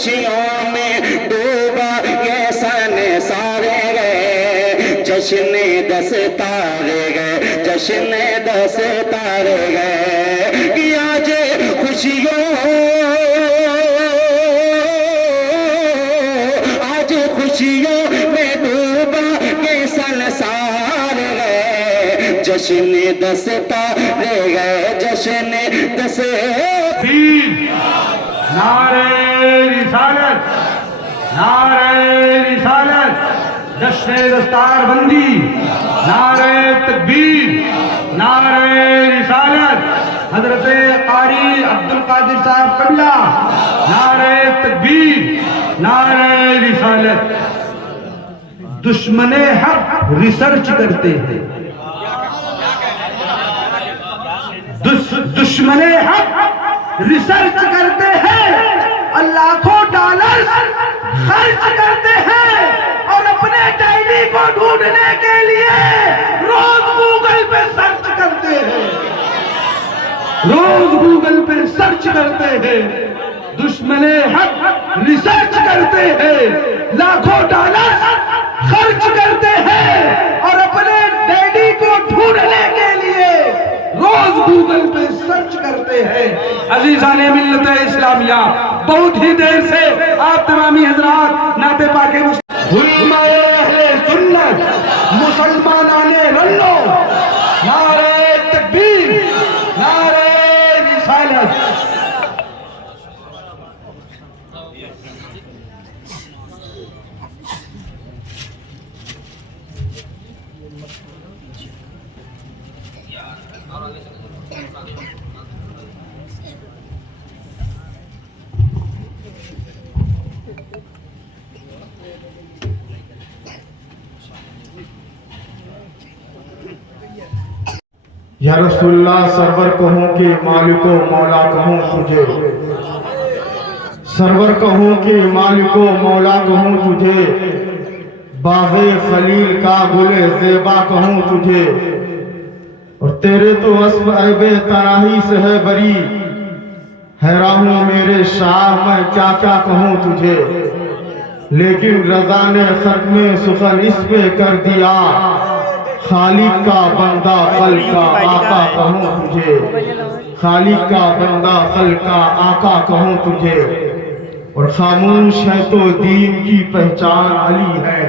خوشیوں میں ڈوبا یہ سنسار گئے، جشن دستار گئے، جشن دستار گئے کہ آج خوشیوں میں ڈوبا یہ سنسار گئے، جشن دستار گئے، جشن دستار۔ نعرہ رسالت، نعرہ رسالت، جشن دستار بندی، نعرہ تکبیر، نعرہ رسالت، حضرت قاری عبدالقادر صاحب قبلہ، نعرہ تکبیر، نعرہ رسالت۔ دشمن حق ریسرچ کرتے ہیں، دشمن حق ریسرچ کرتے ہیں، لاکھوں ڈالر خرچ کرتے ہیں، اور اپنے ڈائری کو ڈھونڈنے کے لیے روز گوگل پہ سرچ کرتے ہیں، روز گوگل پہ سرچ کرتے ہیں۔ دشمن حق ریسرچ کرتے ہیں، لاکھوں ڈالر خرچ کرتے ہیں، اور اپنے ڈیڈی کو ڈھونڈنے کے لیے روز گوگل پہ سرچ کرتے ہیں۔ عزیزان ملت اسلامیہ، بہت ہی دیر سے آپ تمامی حضرات نعت پاک علماء اہل سنت، مسلمانان رنو، نعرہ تکبیر، نعرہ رسالت۔ یا رسول اللہ سرور کہوں کہ مالک و مولا کہوں تجھے، سرور کہوں کہ مالک و مولا کہوں تجھے، باغ خلیل کا گل زیبا کہوں تجھے، اور تیرے تو وصف عیب تناہی سے ہے بری، حیران ہوں میرے شاہ میں کیا کیا کہوں تجھے، لیکن رضا نے ختم سخن اس پہ کر دیا، خالق کا بندہ خلق کا آقا کہوں تجھے، خالق کا بندہ خلق کا آقا کہوں تجھے، اور خاموش ہے تو دین کی پہچان علی ہے۔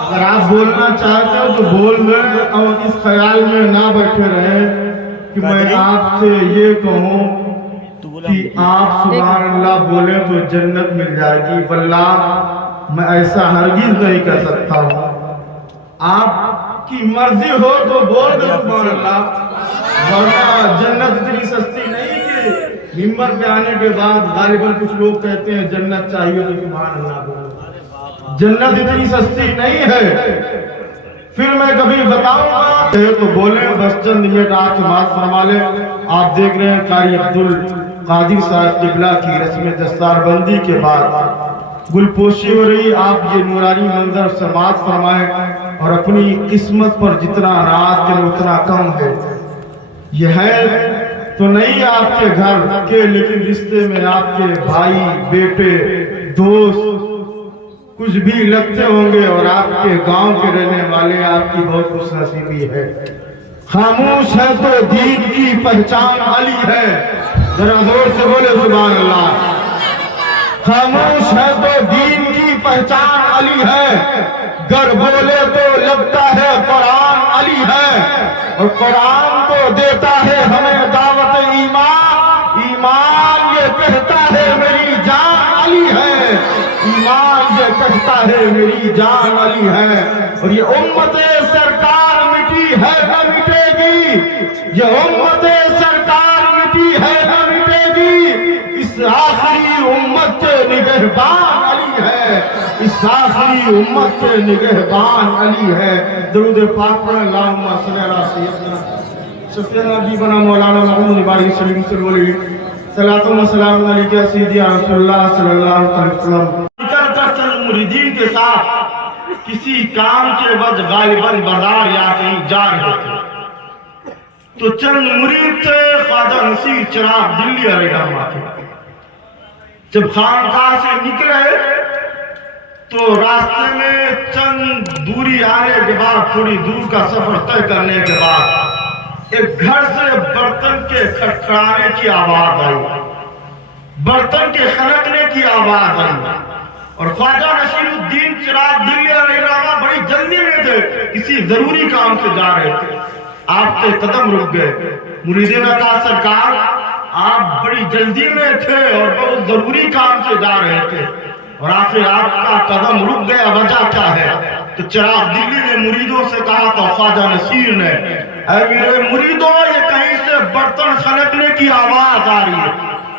اگر آپ بولنا چاہتے ہو تو بول رہے، اور اس خیال میں نہ بیٹھے رہے کہ میں آپ سے یہ کہوں کہ آپ سبحان اللہ بولیں تو جنت مل جائے گی، واللہ میں ایسا ہرگز نہیں کہہ سکتا ہوں۔ آپ کی مرضی ہو تو بول دو سبحان اللہ، ورنہ جنت اتنی سستی نہیں کہ ممبر پہ آنے کے بعد غالباً کچھ لوگ کہتے ہیں جنت چاہیے تو سبحان اللہ بولو، جنت اتنی سستی نہیں ہے۔ پھر میں کبھی بتاؤں گا تو بولیں، بس چند منٹ آپ سماعت فرما لیں۔ آپ دیکھ رہے ہیں قاری عبدالقادر صاحب قبلہ کی رسم دستار بندی کے بعد گل پوشی ہو رہی، آپ یہ نورانی منظر سماعت فرمائیں، اور اپنی قسمت پر جتنا ناز کریں اتنا کم ہے۔ یہ ہے تو نہیں آپ کے گھر کے، لیکن رشتے میں آپ کے بھائی، بیٹے، دوست کچھ بھی لگتے ہوں گے، اور آپ کے گاؤں کے رہنے والے آپ کی بہت خوش نصیبی ہے۔ خاموش ہے تو دین کی پہچان علی ہے، ذرا زور سے بولے سبحان اللہ۔ خاموش ہے تو دین کی پہچان علی ہے، گر بولے تو لگتا ہے قرآن علی ہے، اور قرآن تو دیتا ہے ہمیں دعوت ایمان، ایمان یہ کہتا ہے میری جان علی ہے، ایمان یہ کہتا ہے میری جان علی ہے۔ اور یہ امت سرکار مٹی ہے نہ مٹے گی، یہ امت سرکار مٹی ہے نہ مٹے گی، اس آخری امت کے نگہبان علی ہے، اس آخری امت کے نگہبان علی ہے۔ درود پاک پڑھیں، اللہم صلی علی سیدنا شفیعنا حبیبنا مولانا محمد بارک وسلم صلاۃ و سلام علیکہ سیدی رسول اللہ صلی اللہ علیہ وسلم۔ چند مریدین کے ساتھ کسی کام کے وقت غالباً بازار یا کہیں جا رہے تھے، تو چند مرید تھے، خواجہ نصیر چراغ دلی علیہ رحمہ تھے۔ جب خانقاہ سے نکلے تو راستے میں چند دوری آنے کے بعد، تھوڑی دور کا سفر طے کرنے کے بعد ایک گھر سے برتن کے کھٹکھڑانے کی آواز آئی، برتن کے خنکنے کی آواز آئی، اور خواجہ نصیر الدین چراغ دلی علیہ السلام بڑی جلدی میں تھے، کسی ضروری کام سے جا رہے تھے۔ آپ کے قدم رک گئے۔ مریدین نے کہا سرکار آپ بڑی جلدی میں تھے اور بہت ضروری کام سے جا رہے تھے، اور آخر آپ کا قدم رک گیا، وجہ کیا ہے؟ تو چراغ دلی نے مریدوں سے کہا تو خواجہ نصیر نے، اے میرے مریدوں، یہ کہیں سے برتن خنکنے کی آواز آ رہی ہے،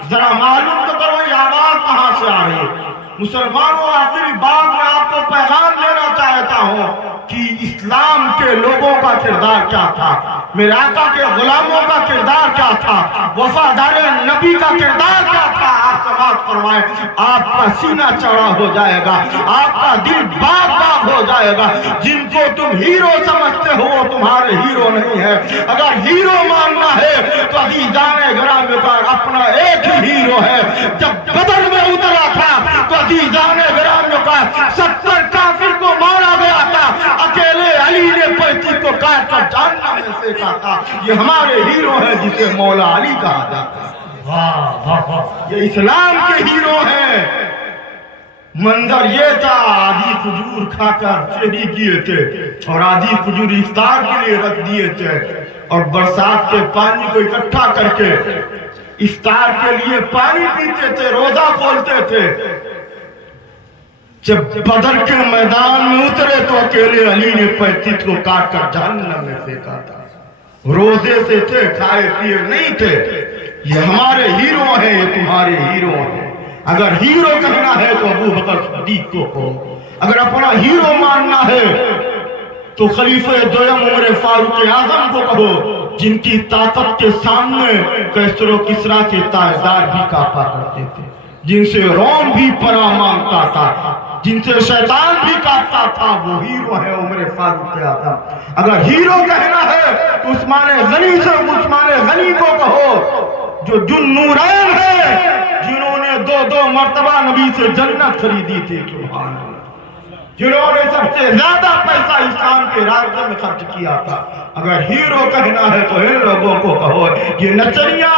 ذرا معلوم تو کرو یہ آواز کہاں سے آ رہی ہے۔ مسلمانوں، آخری بات میں آپ کو پیغام دینا چاہتا ہوں کہ اسلام کے لوگوں کا کردار کیا تھا، میرے آقا کے غلاموں کا کردار کیا تھا، وفادار نبی کا کردار کیا تھا۔ آپ سماعت فرمائیں، آپ کا سینہ چوڑا ہو جائے گا، آپ کا دل باغ باغ ہو جائے گا۔ جن کو تم ہیرو سمجھتے ہو وہ تمہارے ہیرو نہیں ہے۔ اگر ہیرو ماننا ہے تو عزیزان گرامی کا اپنا ایک ہی ہیرو ہے۔ جب بدر میں اترا تھا تو عزیزان گرامی کا 70 کافر کو مارا گیا تھا، اکیلے علی نے 35 کو کاٹ کر جہنم میں پھینکا تھا۔ یہ ہمارے ہیرو ہیں جسے مولا علی کہا جاتا ہے۔ یہ اسلام کے ہیرو ہیں۔ منظر یہ تھا، آدھی کھجور کھا کر شہری کیے تھے اور آدھی کھجور افطار کے لیے رکھ دیے تھے، اور برسات کے پانی کو اکٹھا کر کے افطار کے لیے پانی پیتے تھے، روزہ کھولتے تھے۔ جب بدر کے میدان میں اترے تو اکیلے علی نے 35 کو کاٹ کر جہنم میں پھینکا تھا۔ روزے سے تھے، کھائے پیے نہیں تھے۔ یہ ہمارے ہیرو ہیں، یہ تمہارے ہیرو ہیں۔ اگر ہیرو کہنا ہے تو ابو بکر صدیق کو کہو، اگر اپنا ہیرو ماننا ہے تو خلیفہ دویم عمر فاروق اعظم کو کہو، جن کی طاقت کے سامنے کیسر و کسریٰ کے تاجدار بھی کانپا کرتے تھے، جن سے روم بھی پناہ مانگتا تھا، جن سے شیطان بھی کانپتا تھا، وہ ہیرو ہے عمر فاروق اعظم۔ اگر ہیرو کہنا ہے تو عثمان غنی سے عثمان غنی کو کہو، جو جن نورین ہے، جنہوں نے 2 مرتبہ نبی سے جنت خریدی تھی، سبحان اللہ، جنہوں نے سب سے زیادہ پیسہ اسلام کے راستے میں خرچ کیا تھا۔ اگر ہیرو کہنا ہے تو ان لوگوں کو کہو، یہ نچنیا،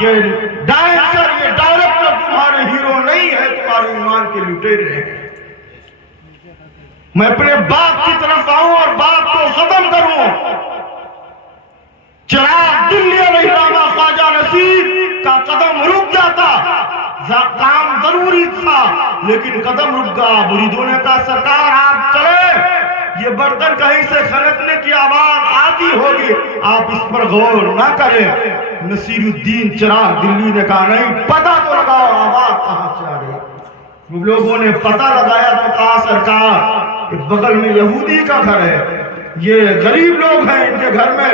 یہ ڈائنسر، یہ ڈائریکٹر تمہارے ہیرو نہیں ہے، تمہارے ایمان کے لٹیرے ہیں۔ میں اپنے باپ کی طرف آؤں اور باپ کو ختم کروں۔ چراغ دلی علیہ السلام خواجہ نصیر کا قدم رک جاتا، کام ضروری تھا لیکن قدم رک گیا۔ مریدوں نے کہا سرکار آپ چلے، یہ برتن کہیں سے خنکنے کی آواز آتی ہوگی، آپ اس پر غور نہ کریں۔ نصیر الدین چراغ دلی نے کہا نہیں، پتہ تو لگاؤ آواز کہاں سے آ رہی۔ لوگوں نے پتہ لگایا تو کہا سرکار بغل میں یہودی کا گھر ہے، یہ غریب لوگ ہیں، ان کے گھر میں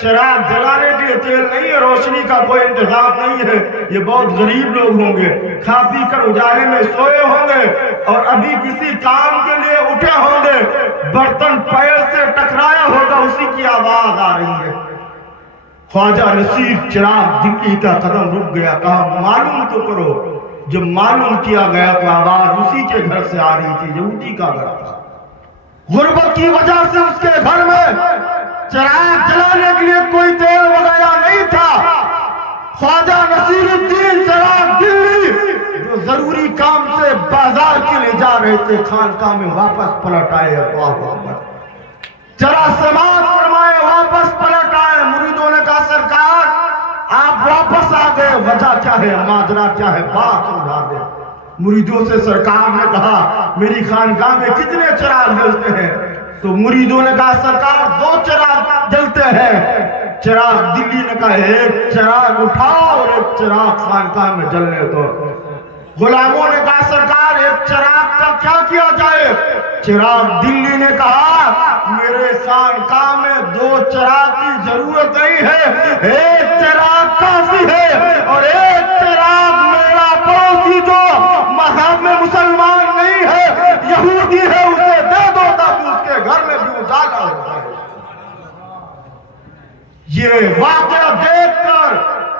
چراغ جلانے کے لیے تیل نہیں ہے، روشنی کا کوئی انتظام نہیں ہے، یہ بہت غریب لوگ ہوں گے، کھا پی کر اجالے میں سوئے ہوں گے اور ابھی کسی کام کے لیے اٹھے ہوں گے، برتن پیر سے ٹکرایا ہوگا، اسی کی آواز آ رہی ہے۔ خواجہ نصیر چراغ دلی کا قدم رک گیا، کہا معلوم تو کرو۔ جب معلوم کیا گیا تو آواز اسی کے گھر سے آ رہی تھی، یہودی کا گھر تھا۔ غربت کی وجہ سے اس کے گھر میں چراغ جلانے کے لیے کوئی تیل وغیرہ نہیں تھا۔ خواجہ نصیر الدین چراغ دلی جو ضروری کام سے بازار کے لیے جا رہے تھے، خانقاہ میں واپس پلٹ آئے۔ ذرا سماعت فرمائے، واپس پلٹ آئے۔ مریدوں نے کہا سرکار آپ واپس آ گئے، وجہ کیا ہے، ماجرا کیا ہے، بات سمجھا دے۔ مریدوں سے سرکار نے کہا میری خانقاہ میں کتنے چراغ جلتے ہیں؟ تو مریدوں نے کہا سرکار 2 چراغ جلتے ہیں۔ چراغ دلی نے کہا ایک چراغ اٹھاؤ اور ایک چراغ خانقاہ میں جلنے دو۔ غلاموں نے کہا سرکار ایک چراغ کا کیا کیا جائے؟ چراغ دلی نے کہا میرے خانقاہ میں 2 چراغ کی ضرورت نہیں ہے، ایک چراغ کافی ہے، اور ایک چراغ میرا پڑوسی جو مذہب میں مسلمان نہیں ہے، یہودی ہے، اسے دے دو تاکہ اس کے گھر میں بھی اجالا ہو جائے۔ یہ واقعہ دیکھ کر